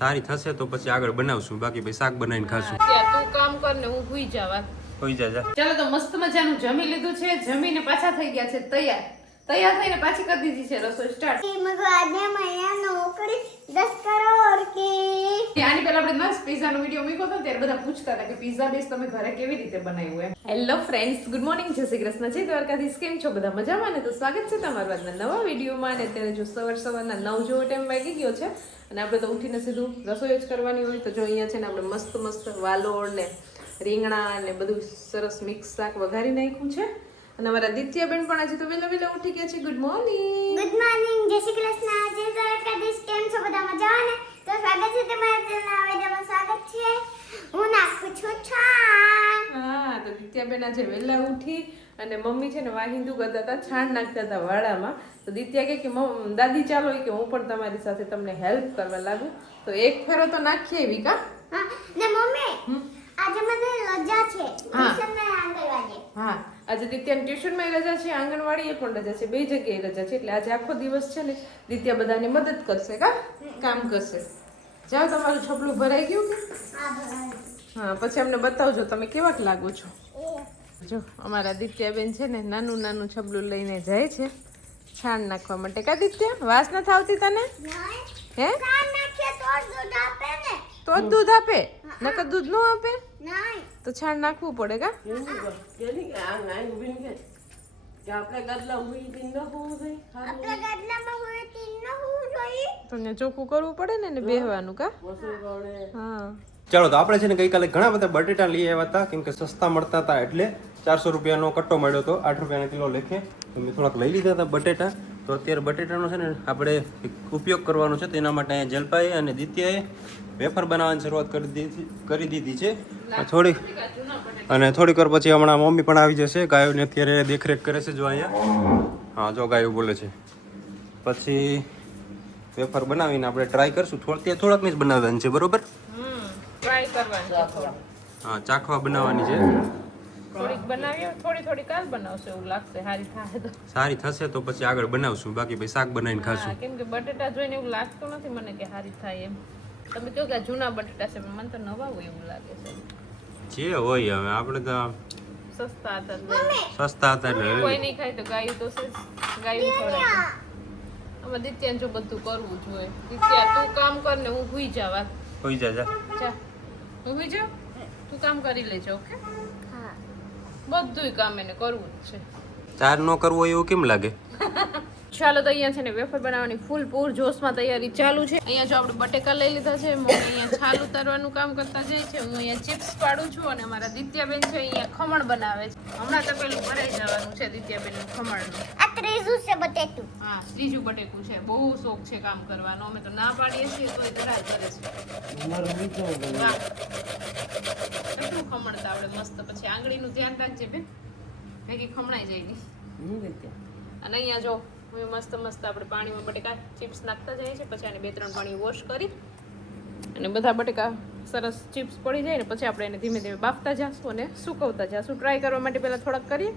તારી થશે તો પછી આગળ બનાવશું. બાકી ભાઈ શાક બનાવીને ખાશું. તું કામ કર ને હું ભૂઈ જવા સુઈ જા જા ચાલો તો મસ્ત મજાનું જમી લીધું છે. જમીને પાછા થઈ ગયા છે. તૈયાર. તૈયાર થઈને પાછી કરી દીધી છે રસોઈ સ્ટાર્ટ મૈયા નોકરી કરોડ આની પહેલા આપણે મસ્ત પિઝાનો વીડિયો મૂક્યો હતો ત્યારે બધા પૂછતા હતા કે પીઝા બેસ તમે ઘરે કેવી રીતે બનાવ્યું એમ. હેલો ફ્રેન્ડ્સ ગુડ મોર્નિંગ જય શ્રી કૃષ્ણ છે દ્વારકાધીશ કેમ છો બધા મજામાં ને? તો સ્વાગત છે તમારું આજના નવા વિડીયોમાં ને અત્યારે જો સવાર સવારના નવ જેવો ટાઈમ વાગી ગયો છે અને આપણે તો ઉઠીને સીધું રસોઈ જ કરવાની હોય તો જો અહીંયા છે ને આપણે મસ્ત મસ્ત વાલોળ ને રીંગણા ને બધું સરસ મિક્સ શાક વઘારી નાખ્યું છે. અને અમારા દિત્યાબેન પણ આજે તો વહેલા વહેલા ઉઠી ગયા છે. ગુડ મોર્નિંગ ગુડ મોર્નિંગ જય શ્રી કૃષ્ણ. જય દ્વારકાધીશ. કેમ છો? બધા મજામાં ને તો સ્વાગત છે તમારા ચેનલના વિડીયોમાં સ્વાગત છે. હું નાખું છું છાણ. હા તો દિત્યાબેન આજે વહેલા ઉઠી અને મમ્મી છે ને વાહિંદુ કરતા હતા છાણ નાખતા હતા વાડામાં. તો દિત્યા કે દાદી ચાલો. કે હું પણ તમારી સાથે તમને હેલ્પ કરવા લાગુ. તો એક ફેરો તો નાખીએ વિકા હા ને મમ્મી આજે મને રજા છે. હા. હા. આજે દિત્યાની ટ્યુશનમાં રજા છે આંગણવાડીએ પણ રજા છે બે જગ્યાએ રજા છે એટલે આજે આખો દિવસ છે ને દિત્યા બધાને મદદ કરશે કા? કામ કરશે. જાઓ તમારું છપલું ભરાઈ ગયું કે? હા પછી અમને બતાવજો તમે કેવાક લાગો છો? જો અમારા દિત્યાબેન છે ને નાનું નાનું છબલું લઈને જાય છે છાણ નાખવા માટે. કા દિત્યા વાસ નથી આવતી તને? હે? તો જ દૂધ આપે? ને તો દૂધ નકર દૂધ ન આપે? તો છાણ નાખવું પડે કા? આપણા ગાદલામાં હોય તીન હું જોઈ તો ને ચોખ્ખું કરવું પડે ને ને બેહવાનું કા? હા. ચાલો તો આપણે છે ને ગઈકાલે ઘણા બધા બટેટા લઈ આવ્યા હતા. કેમ કે સસ્તા મળતા હતા એટલે ચારસો રૂપિયાનો કટ્ટો મળ્યો હતો. આઠ રૂપિયાના કિલો લેખે. તો મેં થોડાક લઈ લીધા હતા બટેટા. તો અત્યારે બટેટાનો છે ને આપણે ઉપયોગ કરવાનો છે તેના માટે અહીંયા જલપાએ અને દિત્યાએ વેફર બનાવવાની શરૂઆત કરી દીધી કરી દીધી છે. થોડીક અને થોડીક વાર પછી હમણાં મમ્મી પણ આવી જશે. ગાયોને અત્યારે દેખરેખ કરે છે જો અહીંયા. હા જો ગાયો બોલે છે. પછી વેફર બનાવીને આપણે ટ્રાય કરશું. થોડ થોડાકની જ બનાવવાની છે બરોબર. હા ચાખવા બનાવવાની છે. થોડીક બનાવીએ થોડી થોડી કાલ બનાવશે એવું લાગશે સારી થાય તો. સારી થશે તો પછી આગળ બનાવશું બાકી ભાઈ શાક બનાવીને ખાશું. કેમ કે બટેટા જોઈને એવું લાગતું નથી મને કે સારી થાય એમ. તમે કહો કે આ જૂના બટેટા છે પણ મને તો નવા હોય એવું લાગે છે. જે હોય હવે આપણે તો સસ્તા હતા સસ્તા હતા એટલે કોઈ નહીં ખાય તો ગાયું તો છે ગાયું ખવડાય આમાં દિત્યાને જો બધું કરવું જોઈએ દિત્યા તું કામ કર ને હું હુઈ જવા હોઈ જા. જા. હું હુઈ જાઉં? તું કામ કરી લેજો ઓકે? બધુંય કામ એને કરવું જ છે. ચાર નો કરવો એવું કેમ લાગે? ચાલો તો અહીંયા છે ને વેફર બનાવવાની ફૂલ પૂર જોશમાં તૈયારી ચાલુ છે. અહીંયા જો આપણે બટેકા લઈ લીધા છે મમ્મી અહીંયા છાલ ઉતારવાનું કામ કરતા જાય છે હું અહીંયા ચિપ્સ પાડું છું અને અમારા દિત્યાબેન છે અહીંયા ખમણ બનાવે છે. હમણાં તો પેલું ભરાઈ જવાનું છે દિત્યાબેન ખમણનું. આ ત્રીજું છે બટેકું હા ત્રીજું બટેકું છે બહુ શોખ છે કામ કરવાનો. અમે તો ના પાડીએ છીએ તો ટ્રાય કરે છે. વાહ. ખમણતા આવડે મસ્ત. પછી આંગળીનું ધ્યાન રાખજે બેન. ભેગી ખમણાઈ જાય નહીં. અને અહીંયા જો હું મસ્ત મસ્ત આપણે પાણીમાં બટેકા ચિપ્સ નાખતા જઈએ છીએ. પછી આને બે ત્રણ પાણી વોશ કરી અને બધા બટેકા સરસ ચિપ્સ પડી જાય ને પછી આપણે એને ધીમે ધીમે બાફતા જાશું અને સુકવતા જાશું. ટ્રાય કરવા માટે પહેલાં થોડાક કરીએ.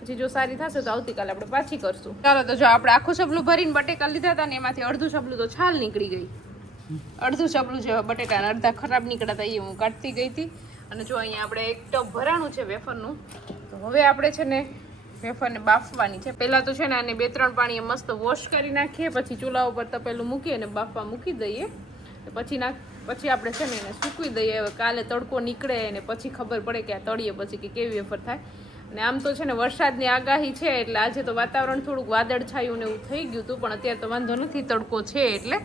પછી જો સારી થશે તો આવતીકાલે આપણે પાછી કરશું. ચાલો તો જો આપણે આખું સબલું ભરીને બટેકા લીધા હતા ને એમાંથી અડધું સબલું તો છાલ નીકળી ગઈ. અડધું સબલું જેવા બટેટા અડધા ખરાબ નીકળ્યા હતા એ હું કાઢતી ગઈ હતી. અને જો અહીંયા આપણે એક ટપ ભરાણું છે વેફરનું, તો હવે આપણે છે ને વેફરને બાફવાની છે. પહેલાં તો છે ને આને બે ત્રણ પાણીએ મસ્ત વોશ કરી નાખીએ, પછી ચૂલા ઉપર તપેલું મૂકી અને બાફવા મૂકી દઈએ. પછી નાખ, પછી આપણે છે ને એને સૂકવી દઈએ. હવે કાલે તડકો નીકળે અને પછી ખબર પડે કે આ તળીએ પછી કે કેવી વેફર થાય. અને આમ તો છે ને વરસાદની આગાહી છે, એટલે આજે તો વાતાવરણ થોડુંક વાદળ છાયું ને એવું થઈ ગયું હતું, પણ અત્યારે તો વાંધો નથી, તડકો છે એટલે.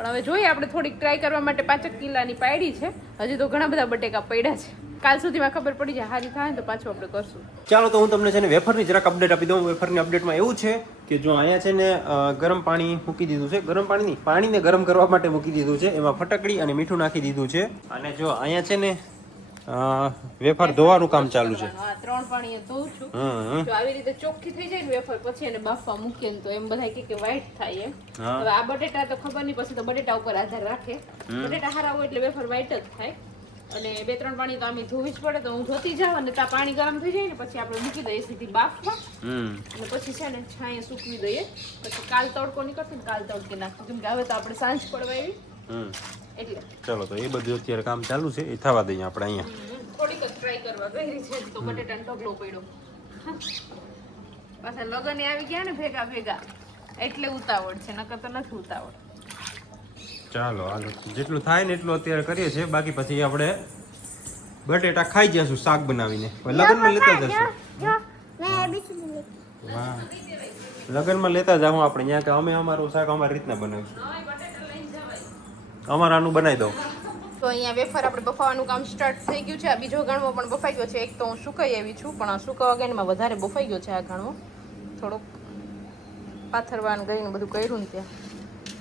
પણ હવે જોઈએ, આપણે થોડીક ટ્રાય કરવા માટે પાંચક કિલ્લાની પાયડી છે. હજી તો ઘણા બધા બટેકા પડ્યા છે. કાલ સુધીમાં ખબર પડી જાય હારી થાય તો પાછું આપણે કરશું. ચાલો, તો હું તમને છે ને વેફરની જરાક અપડેટ આપી દઉં. વેફરની અપડેટમાં એવું છે કે જો અહીંયા છે ને ગરમ પાણી મૂકી દીધું છે. ગરમ પાણી નહીં પાણીને ગરમ કરવા માટે મૂકી દીધું છે. એમાં ફટકડી અને મીઠું નાખી દીધું છે. અને જો અહીંયા છે ને વેફર ધોવાનું કામ ચાલુ છે. ત્રણ પાણી ધોઉં છું. જો આવી રીતે ચોખ્ખી થઈ જાય ને વેફર પછી એને બાફવા મૂકીએ તો એમ બધા કે કે white થાય એમ. હવે આ બટેટા તો ખબર નહીં પછી તો બટેટા ઉપર આધાર રાખે. બટેટા હારા હોય એટલે વેફર વાઈટ જ થાય. અને બે ત્રણ પાણી તો આમ ધોવી જ પડે તો હું ધોતી જાવ અને ત્યાં પાણી ગરમ થઈ જાય ને પછી આપણે મૂકી દઈએ સીધી બાફવા. અને પછી છે ને છાંય સૂકવી દઈએ. પછી કાલ તડકો નીકળશે ને કાલ તડકે નાખશું કેમ કે હવે તો આપણે સાંજ પડવા આવી. એટલે. ચલો તો એ બધું અત્યારે કામ ચાલુ છે એ થવા દઈએ આપણે અહીંયા. થોડીક જ ટ્રાય કરવા ગઈ છે તો બટેટાનો ઢગલો પડ્યો. પાછા લગન આવી ગયા ને ભેગા ભેગા. એટલે ઉતાવળ છે નકર તો નથી ઉતાવળ. ચાલો હાલો. જેટલું થાય ને એટલું અત્યારે કરીએ છીએ. બાકી પછી આપણે બટેટા ખાઈ જશું શાક બનાવીને. લગ્નમાં લેતા જશું. વાહ. લગ્નમાં લેતા જાઉં આપણે. ત્યાં કે અમે અમારું શાક અમારી રીતના બનાવીશું. અમારાનું બનાવી દઉં. તો અહીંયા વેફર આપણે બફાવાનું કામ સ્ટાર્ટ થઈ ગયું છે. આ બીજો ગણવો પણ બફાઈ ગયો છે. એક તો હું સુકાઈ આવી છું, પણ આ સુકાવા ગણીમાં વધારે બફાઈ ગયો છે આ ગણવો. થોડોક પાથરવાનું ગઈને બધું કર્યું ને ત્યાં.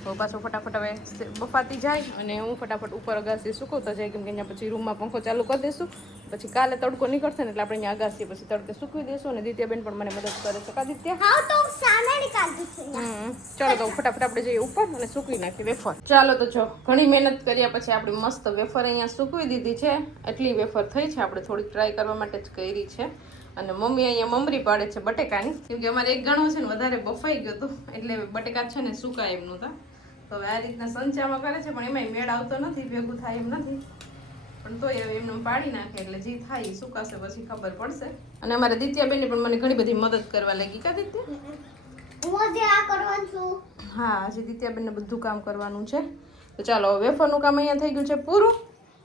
તો પાછો ફટાફટ હવે બફાતી જાય અને હું ફટાફટ ઉપર અગાસી સુકવતા જાય કેમ કે અહીંયા પછી રૂમમાં પંખો ચાલુ કરી દઈશું પછી કાલે તડકો નીકળશે ને એટલે આપણે અહીંયા અગાસી પછી તડકે સૂકવી દેશું અને દિત્યાબેન પણ મને મદદ કરે છે. કા દિત્યા હા તો સામે નીકાળતી છે હમ. ચાલો તો ફટાફટ આપણે જઈએ ઉપર અને સૂકવી નાખીએ વેફર. ચાલો તો જો ઘણી મહેનત કર્યા પછી આપણી મસ્ત વેફર અહીંયા સૂકવી દીધી છે. એટલી વેફર થઈ છે આપણે થોડીક ટ્રાય કરવા માટે જ કરી છે. અને મમ્મી અહીંયા મમરી પાડે છે બટેકાની. કેમ કે અમારે એક ગણો છે ને વધારે બફાઈ ગયો હતો એટલે બટેકા છે ને સુકાય એમનું નહોતા તો હવે આ રીતના સંચામાં કરે છે પણ એમાંય મેળ આવતો નથી ભેગું થાય એમ નથી. પણ તોય હવે એમને પાડી નાખે એટલે જે થાય એ સુકાશે પછી ખબર પડશે. અને અમારે દિત્યાબેને પણ મને ઘણી બધી મદદ કરવા લાગી કા દિત્યા? હું જે આ કરવાનું છું. હા આજે દિત્યાબેનને બધું કામ કરવાનું છે. તો ચાલો વેફરનું કામ અહીંયા થઈ ગયું છે પૂરું.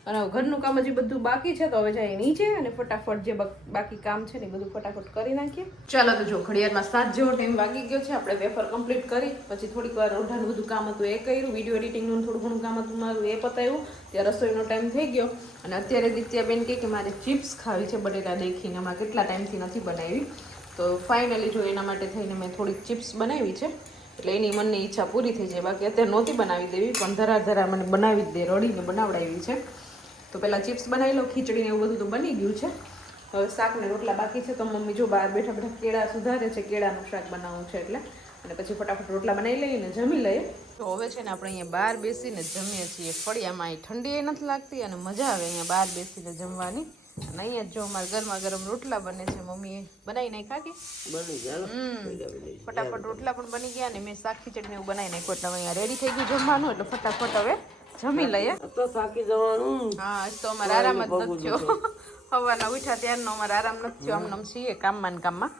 અને ઘરનું કામ હજી બધું બાકી છે, તો હવે જાય નીચે અને ફટાફટ જે બાકી કામ છે ને બધું ફટાફટ કરી નાખીએ. ચાલો, તો જો, ઘડિયાળમાં સાત જેવો ટાઈમ વાગી ગયો છે, આપણે વેફર કમ્પ્લીટ કરી, પછી થોડીક વાર ઓઢાનું બધું કામ હતું એ કર્યું વીડિયો એડિટિંગનું થોડું ઘણું કામ હતું, મારું એ પતાવ્યું ત્યાં રસોઈનો ટાઈમ થઈ ગયો. અને અત્યારે દિત્યાબેન કહે કે મારે ચિપ્સ ખાવી છે, બટેટા દેખીને એમાં કેટલા ટાઈમથી નથી બનાવી. તો ફાઇનલી જો એના માટે થઈને મેં થોડીક ચિપ્સ બનાવી છે, એટલે એની મનની ઈચ્છા પૂરી થઈ જાય. બાકી અત્યારે નહોતી બનાવી દેવી, પણ ધરા ધરા મને બનાવી જ દે, રડીને બનાવડાવી છે. તો પહેલાં ચિપ્સ બનાવી લો ખીચડીને એવું બધું તો બની ગયું છે. હવે શાકને રોટલા બાકી છે તો મમ્મી જો બહાર બેઠા બેઠા કેળા સુધારે છે કેળાનું શાક બનાવવું છે એટલે. અને પછી ફટાફટ રોટલા બનાવી લઈએ ને જમી લઈએ. તો હવે છે ને આપણે અહીંયા બહાર બેસીને જમીએ છીએ. ફળિયામાં અહીં ઠંડી નથી લાગતી અને મજા આવે અહીંયા બહાર બેસીને જમવાની. અને અહીંયા જો અમારા ગરમા ગરમ રોટલા બને છે મમ્મીએ બનાવી નાખ્યા કે. ફટાફટ રોટલા પણ બની ગયા ને મેં શાક ખીચડીને એવું બનાવી નાખ્યું. એટલે અહીંયા રેડી થઈ ગયું જમવાનું એટલે ફટાફટ હવે જમી લઈએ. તો થાકી જવાનું. હા તો અમારે આરામ જ નથી થયો. સવારના ઉઠ્યા ત્યારનો અમારે આરામ નથી થયો. આમ છીએ કામમાં ને કામમાં.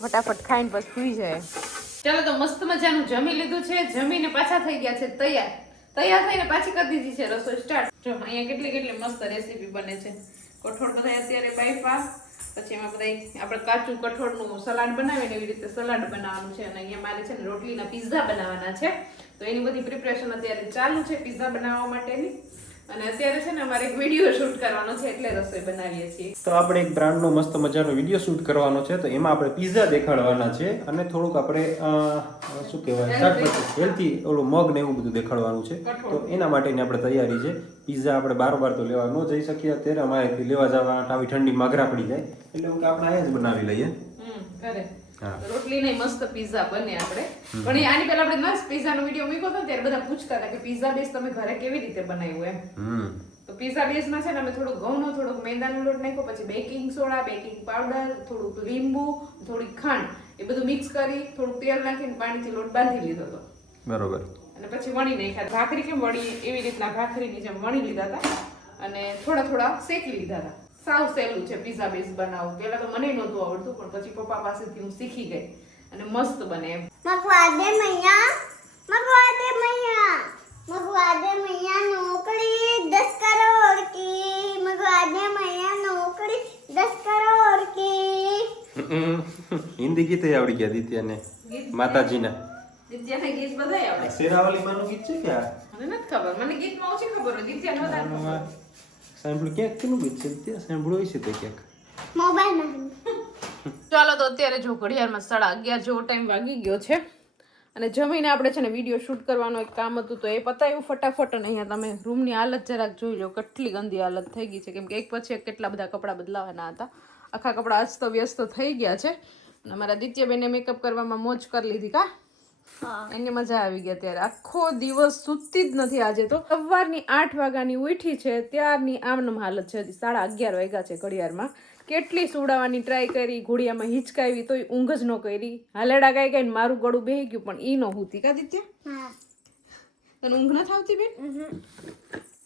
ફટાફટ ખાઈને પછી સુઈ જાય. ચાલો તો મસ્ત મજાનું જમી લીધું છે. જમીને પાછા થઈ ગયા છે તૈયાર. તૈયાર થઈને પાછી કરી દીધી છે રસોઈ સ્ટાર્ટ જો અહીંયા કેટલી કેટલી મસ્ત રેસીપી બને છે. કઠોળ બધા અત્યારે બાઈફા પછી એમાં બધા આપણે કાચું કઠોળનું સલાડ બનાવીને એવી રીતે સલાડ બનાવવાનું છે. અને અહીંયા મારે છે ને રોટલીના પીઝા બનાવવાના છે. તો એની બધી પ્રિપરેશન અત્યારે ચાલુ છે પિઝા બનાવવા માટેની. અને અત્યારે છે ને અમારે એક વીડિયો શૂટ કરવાનો છે એટલે રસોઈ બનાવીએ છીએ. તો આપણે એક બ્રાન્ડનો મસ્ત મજાનો વીડિયો શૂટ કરવાનો છે તો એમાં આપણે પિઝા દેખાડવાના છે અને થોડુંક આપણે શું કહેવાય શાકભાજી હેલ્થી ઓલું મગ ને એવું બધું દેખાડવાનું છે. તો એના માટેની આપણે તૈયારી છે. પિઝા આપણે બાર તો લેવા ન જઈ શકીએ અત્યારે અમારેથી લેવા જવા આવી ઠંડી માગરા પડી જાય. એટલે આપણે અહીંયા જ બનાવી લઈએ. કરે. રોટલી નહીં મસ્ત પીઝા બને આપણે. પણ આની પહેલા આપણે મસ્ત પિઝાનો વીડિયો મૂક્યો હતો ને ત્યારે બધા પૂછતા હતા કે પિઝા બેસ તમે ઘરે કેવી રીતે બનાવ્યું એમ. તો પિઝા બેસમાં છે ને અમે ઘઉંનો થોડોક મેંદાનો લોટ નાખ્યો પછી બેકિંગ સોડા બેકિંગ પાવડર થોડુંક લીંબુ થોડી ખાંડ એ બધું મિક્સ કરી થોડુંક તેલ નાખીને પાણીથી લોટ બાંધી લીધો હતો. બરોબર. અને પછી વણી નાખ્યા. ભાખરી કેમ વળી એવી રીતના ભાખરીની જેમ વણી લીધા હતા. અને થોડા થોડા શેકી લીધા હતા. સાવ સહેલું છે પીઝા બેઝ બનાવવું. પહેલા તો મને નહોતું આવડતું પણ પછી પપ્પા પાસેથી હું શીખી ગઈ અને મસ્ત બને એમ. મગવાદે મૈયા મગવાદે મૈયા મગવાદે મૈયા નોકરી દસ કરોડ કી. મગવાદે મૈયા નોકરી દસ કરોડ કી. હિન્દી ગીત આવડી ગયા દિત્યાને માતાજીના. દિત્યાને ગીત બધાય આવડે. શેરાવાલી માનું ગીત છે કે મને નથી ખબર. મને ગીતમાં ઓછી ખબર હોય. દિત્યાને વધારે ખબર સાંભળ્યું ક્યાંક કેનું ગીત છે ત્યાં સાંભળ્યું હશે તે ક્યાંક મોબાઈલમાં ચાલો તો અત્યારે જો ઘડિયાળમાં સાડા અગિયાર જેવો ટાઈમ વાગી ગયો છે. અને જમીને આપણે છે ને વીડિયો શૂટ કરવાનું એક કામ હતું તો એ પતાવ્યું ફટાફટ અને અહીંયા તમે રૂમની હાલત જરાક જોઈ લો કેટલી ગંદી હાલત થઈ ગઈ છે. કેમ કે એક પછી એક કેટલા બધા કપડાં બદલાવાના હતા. આખા કપડાં અસ્ત વ્યસ્ત થઈ ગયા છે. અને મારા દિત્યબેને મેકઅપ કરવામાં મોજ કરી લીધી કા? એની મજા આવી ગઈ અત્યારે. આખો દિવસ સૂતી જ નથી આજે તો. સવારની આઠ વાગ્યાની ઉઠી છે ત્યારની આમનમ હાલત છે સાડા અગિયાર વાગ્યા છે ઘડિયાળમાં. કેટલી સુડાવવાની ટ્રાય કરી ઘોડિયામાં હિચકાવી તોય ઊંઘ જ ન કરી. હાલેડા ગાઈ ગઈ મારું ગળું બેહી ગયું પણ ઈ ન હોતી. કા દિત્યા? તને ઊંઘ નથી આવતી બેન?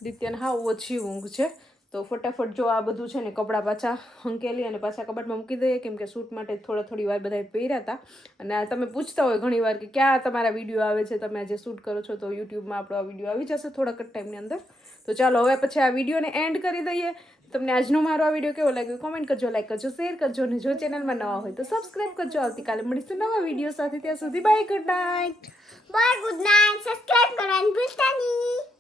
દિત્યાને હા ઓછી ઊંઘ છે. તો ફટાફટ જો આ બધું છે ને કપડાં પાછા હંકેલી અને પાછા કબાટમાં મૂકી દઈએ, કેમ કે શૂટ માટે થોડા થોડી વાર બધા પહેર્યા હતા. અને આ તમે પૂછતા હોય ઘણી વાર કે ક્યાં તમારા વીડિયો આવે છે, તમે આજે શૂટ કરો છો તો યુટ્યુબમાં આપણો આ વીડિયો આવી જશે થોડાક જ ટાઈમની અંદર. તો ચાલો હવે પછી આ વિડીયોને એન્ડ કરી દઈએ. તમને આજનો મારો આ વીડિયો કેવો લાગ્યો કોમેન્ટ કરજો, લાઈક કરજો, શેર કરજો અને જો ચેનલમાં નવા હોય તો સબસ્ક્રાઈબ કરજો. આવતીકાલે મળીશું નવા વીડિયો સાથે. ત્યાં સુધી bye good night bye good night subscribe કરવાનું ભૂલતા નહીં.